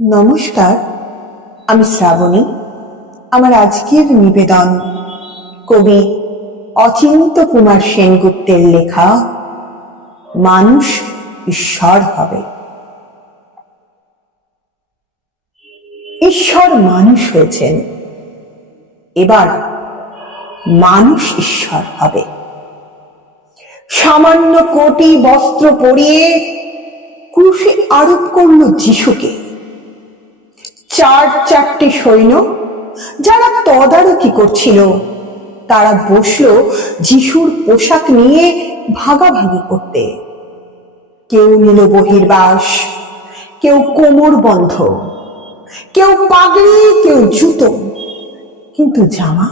নমস্কার, আমি শ্রাবণী। আমার আজকের নিবেদন কবি অচিন্ত কুমার সেনগুপ্তের লেখা, মানুষ ঈশ্বর হবে। ঈশ্বর মানুষ হয়েছেন, এবার মানুষ ঈশ্বর হবে। সামান্য কোটি বস্ত্র পরিয়ে ক্রুশে আরোপ করল যিশুকে। চার চারটে সৈন্য যারা তদারকি করছিল। তারা বসল যিশুর পোশাক নিয়ে ভাগাভাগি করতে। কেউ নিল বহির্বাস, কেউ কোমর বন্ধ, কেউ পাগড়ি, কেউ জুতো। কিন্তু জামা?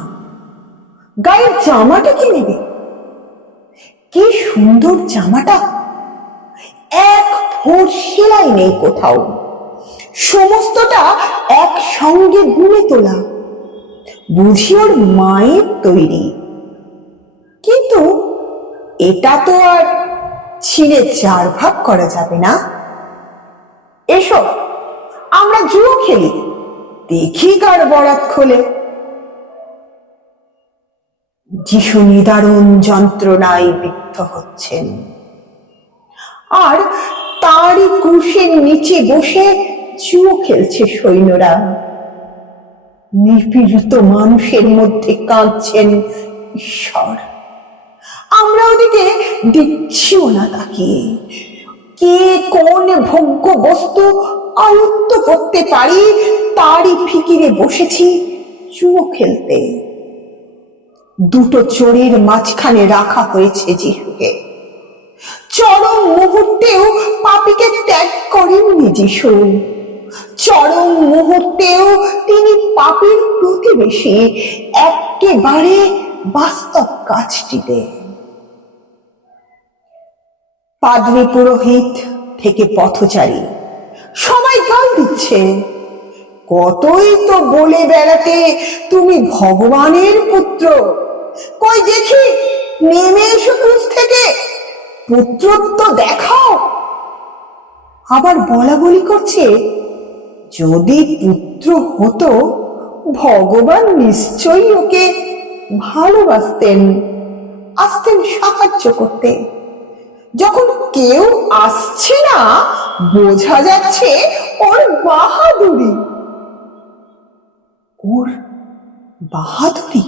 গায়ের জামাটা কি নেবে? কি সুন্দর জামাটা! এক ফোর সেলাই নেই কোথাও। সমস্তটা একসঙ্গে গুনে তোলা। বুঝি ওর মায়ের তৈরি। কিন্তু এটা তো আর ছিঁড়ে চার ভাগ করা যাবে না। এসো, আমরা জুয়ো খেলি। দেখি কার বরাত খোলে। যিশু নিদারুণ যন্ত্রণায় বিদ্ধ হচ্ছেন। আর তারই ক্রুশের নিচে বসে জুয়ো খেলছে সৈন্যরা। নিপীড়িত মানুষের মধ্যে কাঁদছেন ঈশ্বর। আমরা ওদিকে দেখছিও না তাকিয়ে কে কোন ভোগ্য বস্তু আয়ত্ত করতে পারি তারই ফিকিরে বসেছি জুয়ো খেলতে। দুটো চোরের মাঝখানে রাখা হয়েছে যিশুকে। চরম মুহূর্তেও পাপিকে ত্যাগ করেননি যিশু। চরম মুহূর্তেও তিনি পাপীর প্রতিবেশী একেবারে বাস্তব কাজটিতে। পাদ্রী পুরোহিত থেকে পথচারী, সবাই গাল দিচ্ছে। কতই তো বলে বেড়াতে তুমি ভগবানের পুত্র। কই দেখি, নেমে এসো ক্রুশ থেকে, পুত্রত্ব দেখাও। আবার বলা বলি করছে যদি পুত্র হতো, ভগবান নিশ্চয়ই ওকে ভালোবাসতেন, আসতেন সাহায্য করতে। যখন কেউ আসছে না, বোঝা যাচ্ছে ওর বাহাদুরি। ওর বাহাদুরি?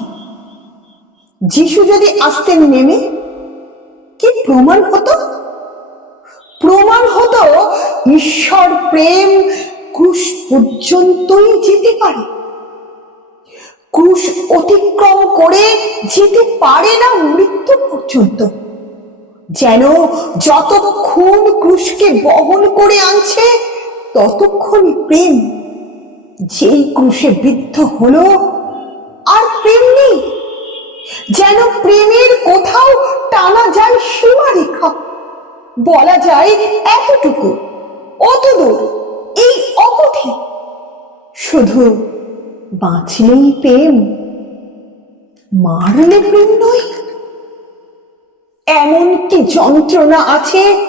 যিশু যদি আসতেন নেমে, কি প্রমাণ হতো? প্রমাণ হতো ঈশ্বর প্রেম ক্রুশ পর্যন্তই যেতে পারে। ক্রুশ অতিক্রম করে যেতে পারে না মৃত্যু পর্যন্ত। যেন যতক্ষণ ক্রুশকে বহন করে আনছে, ততক্ষণই প্রেম, যেই ক্রুশে বিদ্ধ হলো, আর প্রেম নেই। যেন প্রেমের কোথাও টানা যায় সীমারেখা। বলা যায় এতটুকু, অতদূর। এই অবধি। শুধু বাঁচলেই প্রেম, মারলে প্রেম নয়। এমন কি যন্ত্রণা আছে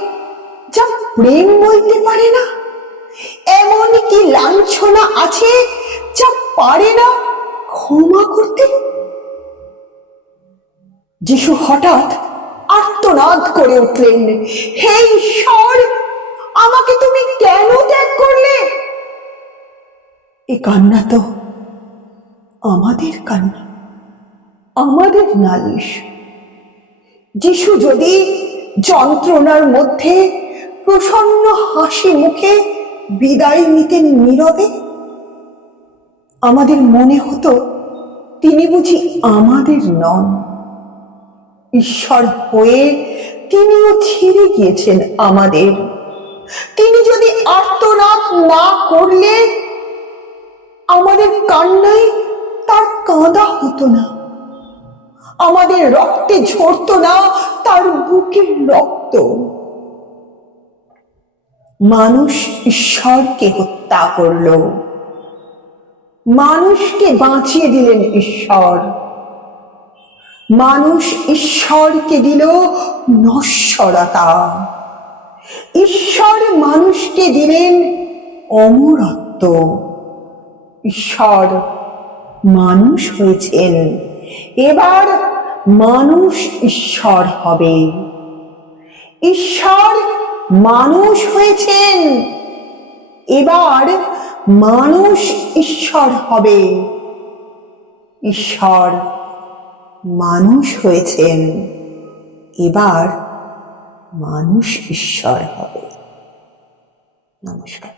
যা প্রেম বলতে পারে না? এমন কি লাঞ্ছনা আছে যা পারে না ক্ষমা করতে? যিশু হঠাৎ আর্তনাদ করে উঠলেন। হে ঈশ্বর! আমাকে তুমি কেন ত্যাগ করলে? এ কান্না তো আমাদের কান্না, আমাদের নালিশ। যিশু যদি যন্ত্রণার মধ্যে প্রসন্ন হাসি মুখে বিদায় নিতেন নীরবে, আমাদের মনে হতো তিনি বুঝি আমাদের নন। ঈশ্বর হয়ে তিনিও ছিঁড়ে গিয়েছেন আমাদের। তিনি যদি আর্তনাদ না করলে, আমাদের কান্নায় তার কাঁদা হতো না। আমাদের রক্তে ঝরতো না, তার বুকের রক্ত। মানুষ ঈশ্বরকে হত্যা করল। মানুষকে বাঁচিয়ে দিলেন ঈশ্বর। মানুষ ঈশ্বরকে দিল নশ্বরতা। ঈশ্বর মানুষকে দিলেন অমরত্ব। ঈশ্বর মানুষ হয়েছেন। এবার মানুষ ঈশ্বর হবে। ঈশ্বর মানুষ হয়েছেন। এবার মানুষ ঈশ্বর হবে। ঈশ্বর মানুষ হয়েছেন। এবার মানুষ ঈশ্বর হবে। নমস্কার।